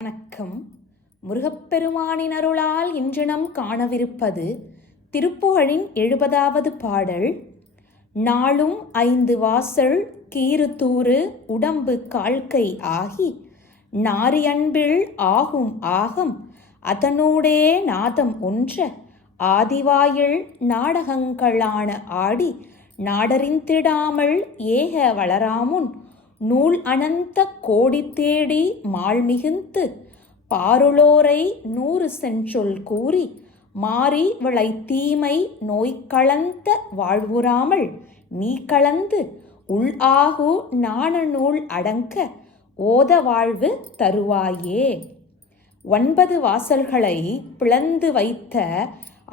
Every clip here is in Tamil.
வணக்கம். முருகப்பெருமானின் அருளால் இன்று நாம் காணவிருப்பது திருப்புகழின் 70வது பாடல். நாளும் 5 வாசல் கீறு தூறு உடம்பு கால்கை ஆகி நாரி அன்பில் ஆகும் ஆகம் அதனூடே நாதம் ஒன்ற ஆதிவாயில் நாடகங்களான ஆடி நாடறிந்திடாமல் ஏக வளராமுன் நூல் அனந்த கோடி தேடி மால் மிகுந்து பாருளோரை 100 செஞ்சொல் கூறி மாறி விளை தீமை நோய் கலந்த வாழ்வுறாமல் நீ கலந்து உள் ஆகு நாண நூல் அடங்க ஓத வாழ்வு தருவாயே. 9 வாசல்களை பிளந்து வைத்த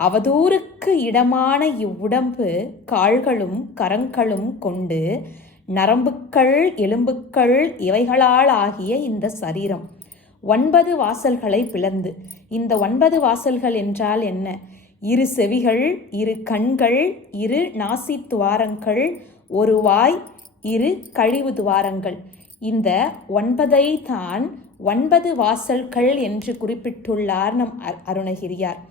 அவதூறுக்கு இடமான இவ்வுடம்பு கால்களும் கரங்களும் கொண்டு நரம்புக்கள் எலும்புக்கள் இவைகளால் ஆகிய இந்த சரீரம் 9 வாசல்களை பிளந்து. இந்த 9 வாசல்கள் என்றால் என்ன? 2 செவிகள், 2 கண்கள், 2 நாசி துவாரங்கள், 1 வாய், 2 கழிவு துவாரங்கள். இந்த 9ஐ தான் 9 வாசல்கள் என்று குறிப்பிட்டுள்ளார் நம் அருணகிரியார்.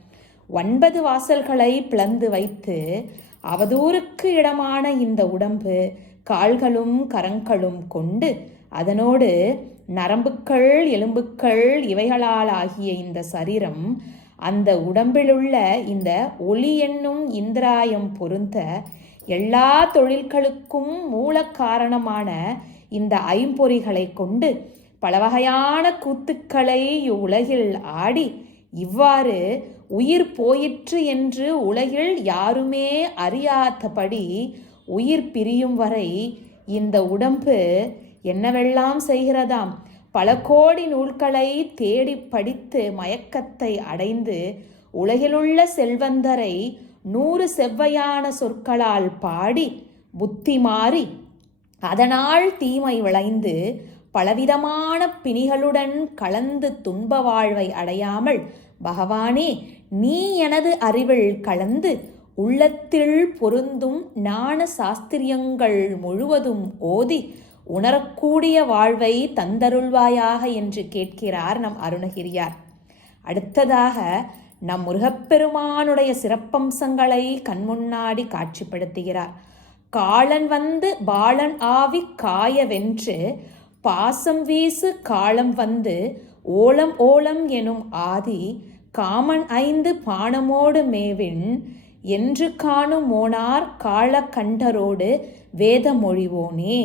9 வாசல்களை பிளந்து வைத்து அவதூறுக்கு இடமான இந்த உடம்பு கால்களும் கரங்களும் கொண்டு அதனோடு நரம்புக்கள் எலும்புக்கள் இவைகளால் ஆகிய இந்த சரீரம் அந்த உடம்பிலுள்ள இந்த ஒளி என்னும் இந்திராயம் பொருந்த எல்லா தொழில்களுக்கும் மூல காரணமான இந்த ஐம்பொறிகளை கொண்டு பல வகையான கூத்துக்களை இவ்வுலகில் ஆடி இவ்வாறு உயிர் போயிற்று என்று உலகில் யாருமே அறியாதபடி உயிர் பிரியும் வரை இந்த உடம்பு என்னவெல்லாம் செய்கிறதாம். பல கோடி நூல்களை தேடி படித்து மயக்கத்தை அடைந்து உலகிலுள்ள செல்வந்தரை 100 செவ்வையான சொற்களால் பாடி புத்தி மாறி அதனால் தீமை விளைந்து பலவிதமான பிணிகளுடன் கலந்து துன்ப வாழ்வை அடையாமல் பகவானே நீ எனது அறிவில் கலந்து உள்ளத்தில் பொருந்தும் ஞான சாஸ்திரியங்கள் முழுவதும் ஓதி உணரக்கூடிய வாழ்வை தந்தருள்வாயாக என்று கேட்கிறார் நம் அருணகிரியார். அடுத்ததாக நம் முருகப்பெருமானுடைய சிறப்பம்சங்களை கண்முன்னாடி காட்சிப்படுத்துகிறார். காலன் வந்து பாலன் ஆவி காய வென்று பாசம் வீசு காலம் வந்து ஓலம் ஓலம் எனும் ஆதி காமன் 5 பானமோடு மேவின் என்று காணும் மோனார் கால கண்டரோடு வேத மொழிவோனே.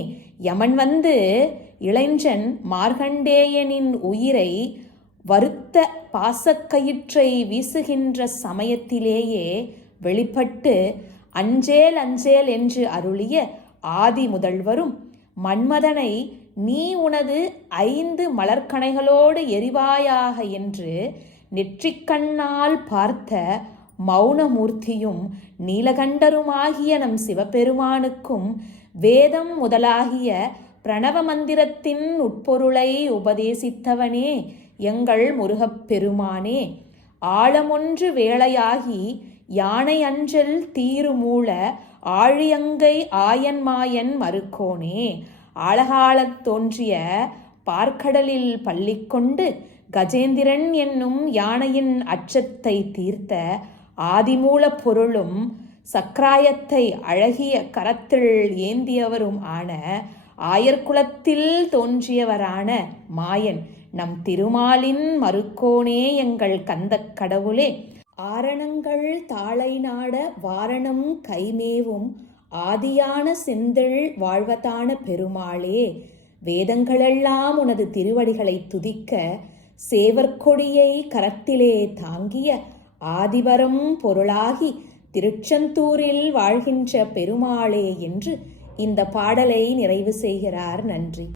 யமன் வந்து இளைஞன் மார்கண்டேயனின் உயிரை வருத்த பாசக்கயிற்றை வீசுகின்ற சமயத்திலேயே வெளிப்பட்டு அஞ்சேல் அஞ்சேல் என்று அருளிய ஆதி முதல்வரும் மன்மதனை நீ உனது 5 மலர்கணைகளோடு எரிவாயாக என்று நெற்றிக்கண்ணால் பார்த்த மௌனமூர்த்தியும் நீலகண்டருமாகிய நம் சிவபெருமானுக்கும் வேதம் முதலாகிய பிரணவ மந்திரத்தின் உட்பொருளை உபதேசித்தவனே எங்கள் முருகப்பெருமானே. ஆழமொன்று வேளையாகி யானை அஞ்சல் தீருமூல ஆழியங்கை ஆயன் மாயன் மறுக்கோனே. ஆழகாலத் தோன்றிய பார்க்கடலில் பள்ளிக்கொண்டு கஜேந்திரன் என்னும் யானையின் அச்சத்தை தீர்த்த ஆதிமூல பொருளும் சக்கராயத்தை அழகிய கரத்தில் ஏந்தியவரும் ஆன ஆயர்குலத்தில் தோன்றியவரான மாயன் நம் திருமாலின் மறுக்கோனே எங்கள் கந்தக் கடவுளே. ஆரணங்கள் தாளை நாட வாரணம் கைமேவும் ஆதியான செந்தில் வாழ்வதான பெருமாளே. வேதங்களெல்லாம் உனது திருவடிகளை துதிக்க சேவற்கொடியை கரத்திலே தாங்கிய ஆதிவரம் பொருளாகி திருச்செந்தூரில் வாழ்கின்ற பெருமாளே என்று இந்த பாடலை நிறைவு செய்கிறார். நன்றி.